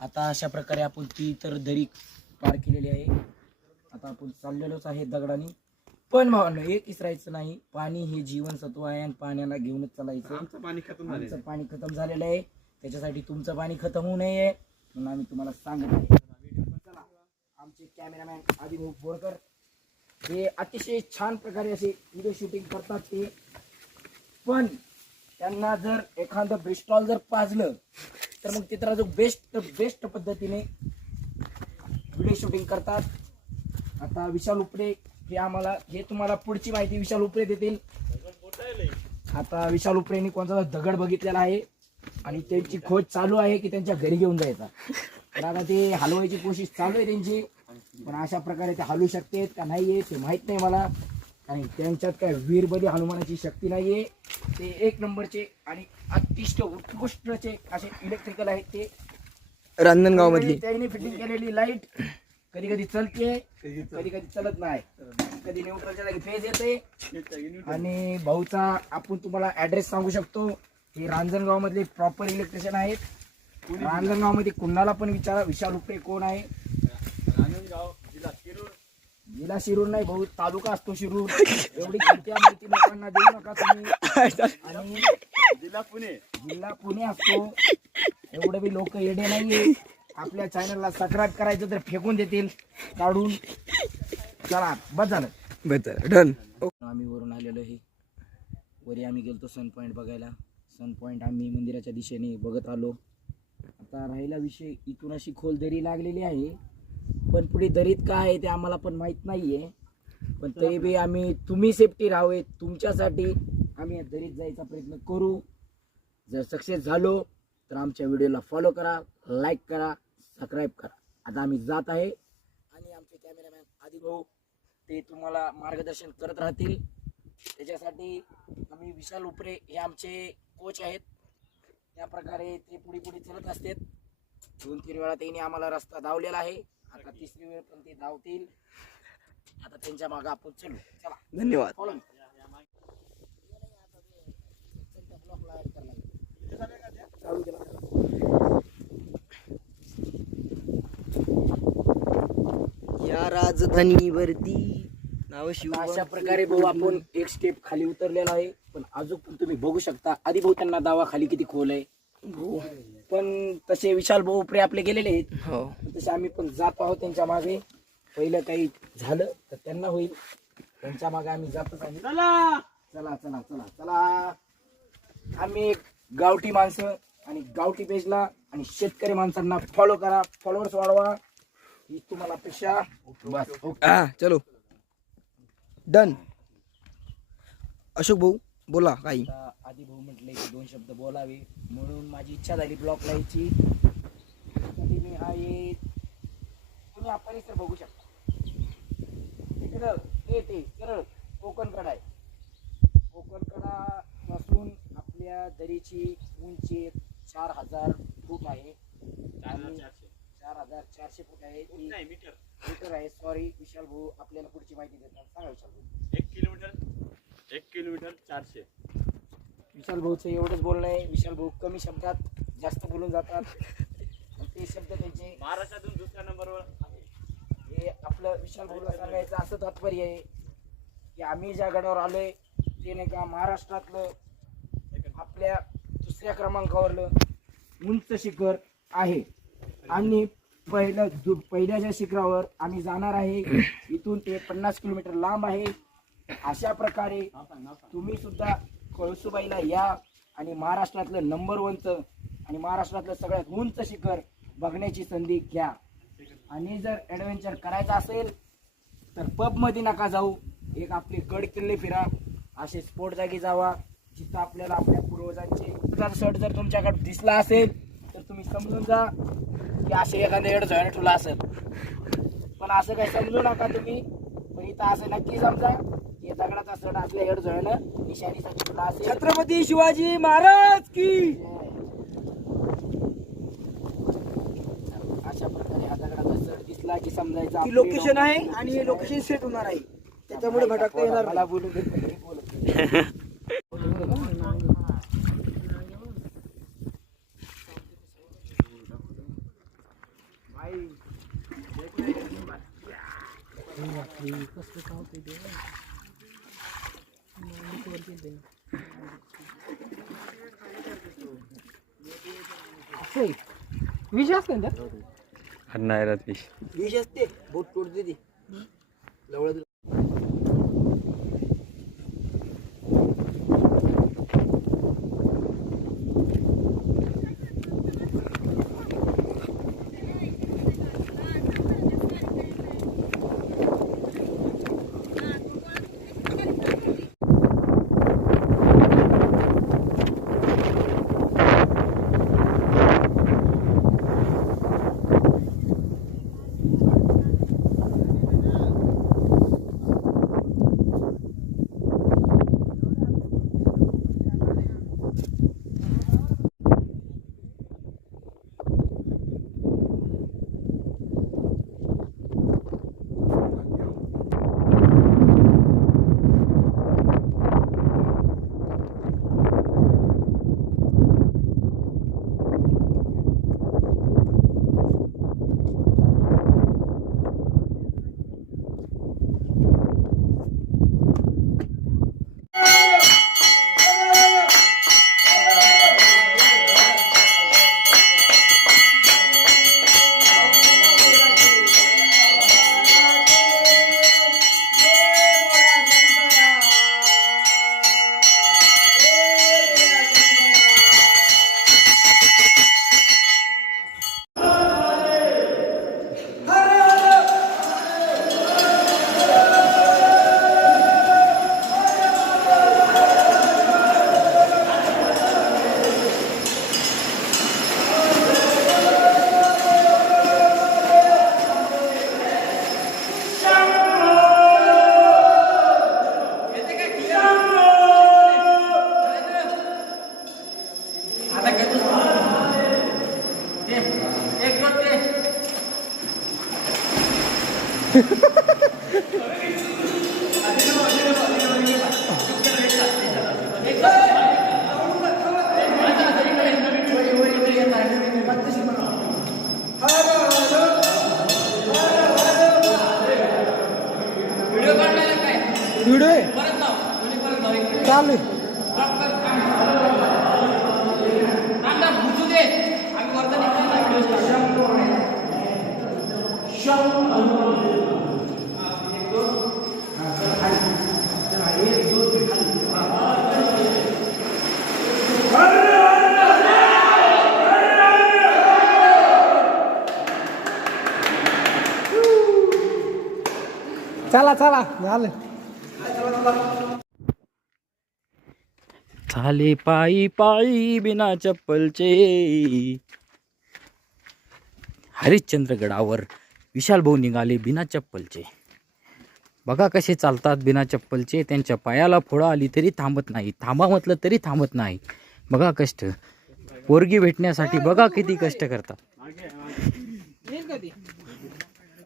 आता अशा प्रकारे आपण ती तर दरी पार केलेली आहे. आता आपण चाललेलोच आहे दगडाने. पण भावांनो, एक विसरायचं नाही, पाणी हे जीवनसत्व आहे आणि पाण्याला घेऊनच चालायचं. आमचं पाणी खतम झालेलं आहे, त्याच्यासाठी तुमचं पाणी खतम होऊ नये म्हणून आम्ही तुम्हाला सांगत आहे. चला, आमचे कॅमेरामॅन आदिभाऊ बोरकर हे अतिशय छान प्रकारे असे व्हिडिओ शूटिंग करतात ते. पण त्यांना जर एखादं बेस्टॉल जर पाजलं तर मग ते तर अजून बेस्ट पद्धतीने व्हिडिओ शूटिंग करतात. आता विशाल उपरे हे तुम्हाला पुढची माहिती विशाल उपरे देतील. आता विशाल उपरेंनी कोणता दगड बघितलेला आहे आणि त्यांची खोज चालू आहे की त्यांच्या घरी घेऊन जायचा. तर आता ते हलवायची कोशिश चालू आहे त्यांची, पण अशा प्रकारे ते हलवू शकते का नाहीये ते माहित नाही मला, आणि त्यांच्यात काय वीरबली हनुमानाची शक्ती नाहीये. ते एक नंबरचे आणि अतिशय उत्कृष्टचे असे इलेक्ट्रिकल आहेत ते. रांजणगाव मधली त्यांनी फिटिंग केलेली लाईट कधी कधी चलते, कधी कधी चलत नाही, कधी न्यूट्रलच्या जागी फेज येते. आणि भाऊचा आपण तुम्हाला ऍड्रेस सांगू शकतो. हे रांजणगाव मधले प्रॉपर इलेक्ट्रिशियन आहेत. रांजणगाव मध्ये कुणाला पण विचारा विशाल उपरे कोण आहे. जिल्हा शिरूर नाही भाऊ, तालुका असतो शिरूर. एवढी खोट्या माहिती लोकांना देऊ नका तुम्ही. आणि जिल्हा पुणे असतो. एवढे बी लोक येडे नाहीये. आपल्या चॅनलला सबस्क्राईब करायचं तर फेकून देतील काढून. चला बस झालं डन. आम्ही वरून आलेलो आहे. वरी आम्ही गेलतो सन पॉईंट बघायला. सन पॉईंट आम्ही मंदिराच्या दिशेने बघत आलो. आता राहिला विषय, इथून अशी खोल दरी लागलेली आहे, पण पुढे दरीत काय आहे ते आम्हाला पण माहित नाहीये. पण तरी बी आम्ही तुम्ही सेफ्टी राहावे तुमच्यासाठी आम्ही या दरीत जायचा प्रयत्न करू. जर सक्सेस झालो तर आमच्या व्हिडिओला फॉलो करा, लाईक करा, सबस्क्राईब करा. आता आम्ही जात आहे आणि आमचे कॅमेरामॅन आदिभाऊ ते तुम्हाला मार्गदर्शन करत राहतील. त्याच्यासाठी आम्ही विशाल उपरे हे आमचे कोच आहेत. त्या प्रकारे ते पुढे पुढे चलत असतात. 2-3 वेळा त्यांनी आम्हाला रस्ता धावलेला आहे. आता 3री वेळ पण ते धावतील. आता त्यांच्या मागे आपण चलू. चला धन्यवाद. फॉलो. या राजधानीवरती नाव शिव. अशा प्रकारे भाऊ आपण एक स्टेप खाली उतरलेला आहे, पण अजून पण तुम्ही बघू शकता आधी भाऊ त्यांना दावा खाली किती खोल आहे. पण तसे विशाल भाऊ उपरे आपले गेलेले आहेत. हो, तसे आम्ही पण जात आहोत त्यांच्या मागे. पहिलं काही झालं तर त्यांना होईल, त्यांच्या मागे आम्ही जातच आहे. चला चला चला चला चला. आम्ही एक गावठी माणसं आणि गावठी पेजला आणि शेतकरी माणसांना फॉलो करा, फॉलोअर्स वाढवा ही तुम्हाला अपेक्षा. बस ओके. हा चलो डन. अशोक भाऊ बोला काही. आधी भाऊ म्हटले की 2 शब्द बोलावे म्हणून माझी इच्छा झाली ब्लॉग लावायची. मी आहे, तुम्ही हा परिसर बघू शकता. तिकडं ते सरळ कोकणकडा आहे. कोकणकडा पासून आपल्या दरीची उंची 4000 फूट आहे. 4400 फूट आहे. मीटर आहे. सॉरी विशाल भाऊ आपल्याला पुढची माहिती देतात. सांगा विशाल भाऊ. 1 किलोमीटर 400. विशाल भाऊचं एवढंच बोलणं आहे. विशाल भाऊ कमी शब्दात जास्त बोलून जातात. ते शब्द त्यांचे महाराष्ट्रातून 2ऱ्या नंबरवर आहे. हे आपलं विशाल भाऊला सांगायचं असं तात्पर्य आहे की आम्ही ज्या गडावर आलोय ते नाही का महाराष्ट्रातलं आपल्या 2ऱ्या क्रमांकावरलं उंच शिखर आहे. आणि पहिल्याच्या शिखरावर आम्ही जाणार आहे. इथून ते 50 किलोमीटर लांब आहे. अशा प्रकारे तुम्ही सुद्धा कळसुबाईला या आणि महाराष्ट्रातलं नंबर 1चं आणि महाराष्ट्रातलं सगळ्यात उंच शिखर बघण्याची संधी घ्या. आणि जर ॲडव्हेंचर करायचं असेल तर पबमध्ये नका जाऊ. एक आपले गड किल्ले फिरा, असे स्पॉट जागी जावा जिथं आपल्याला आपल्या पूर्वजांचे शर्ट जर तुमच्याकडे दिसला असेल तर तुम्ही समजून जा की असे एखादं एड झोयनं ठेवला असेल. पण असं काही समजू नका तुम्ही. पण इथं असं नक्की समजा की दगडाचा सड आपल्या एड झोयनं निशाणीसाठी ठेवला असेल. छत्रपती शिवाजी महाराज की. अशा प्रकारे हा दगडाचा सड दिसला की समजायचा लोकेशन आहे आणि हे लोकेशन सेट होणार आहे, त्याच्यामुळे भटकता येणार मला बोलू देत बोलत विष असते ना नाही राहत विष असते बोट तोडते ती लवळ व्हिडिओ आहे चालू चला चला झालं झाले पायी पायी बिना चप्पलचे हरिश्चंद्रगडावर विशाल भाऊ निघाले बिना चप्पलचे. बघा कसे चालतात बिना चप्पलचे. त्यांच्या पायाला फोडा आली तरी थांबत नाही, थांबा म्हटलं तरी थांबत नाही. बघा कष्ट, पोरगी भेटण्यासाठी बघा किती कष्ट करतात.